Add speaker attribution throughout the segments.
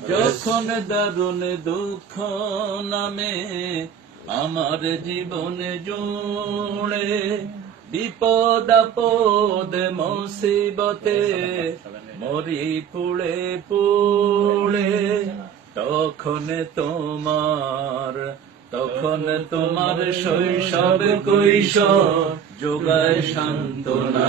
Speaker 1: যখন দারুণ দুঃখ নামে আমার জীবনে জুড়ে, বিপদ, আপদ, মুসিবতে মরি পুড়ে পুড়ে, তখন তোমার তখন তোমার শৈশব কৈশোর যোগায় সান্ত্বনা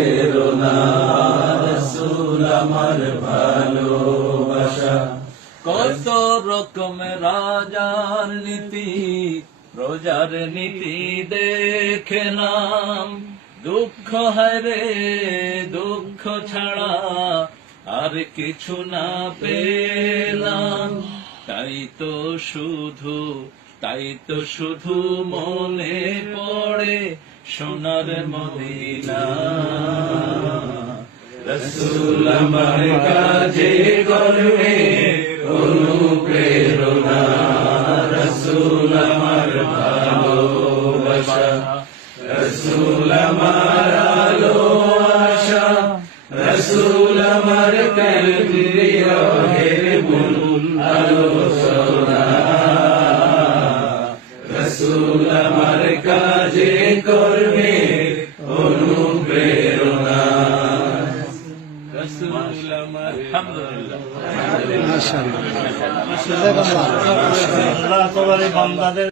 Speaker 2: ভালোবাসা।
Speaker 1: কত রকম রাজার নীতি প্রজার নীতি দেখে নাম দুঃখ হারে দুঃখ ছাড়া আর কিছু না পেলাম। তাই তো শুধু, তাই তো শুধু মনে পড়ে সোনার মদিনা।
Speaker 2: রসুল আমার কাজে করবে অনুপ্রেরণা রসুল আমার ভালোবাসা রসুল আমার আলো আশা রসুল আমার কলবিরহের মূল আলোচনা রসুল আমার কাজে করবে অনুপ্রেরণা
Speaker 1: আলহামদুলিল্লাহ।
Speaker 3: আল্লাহ তোমার বান্দাদের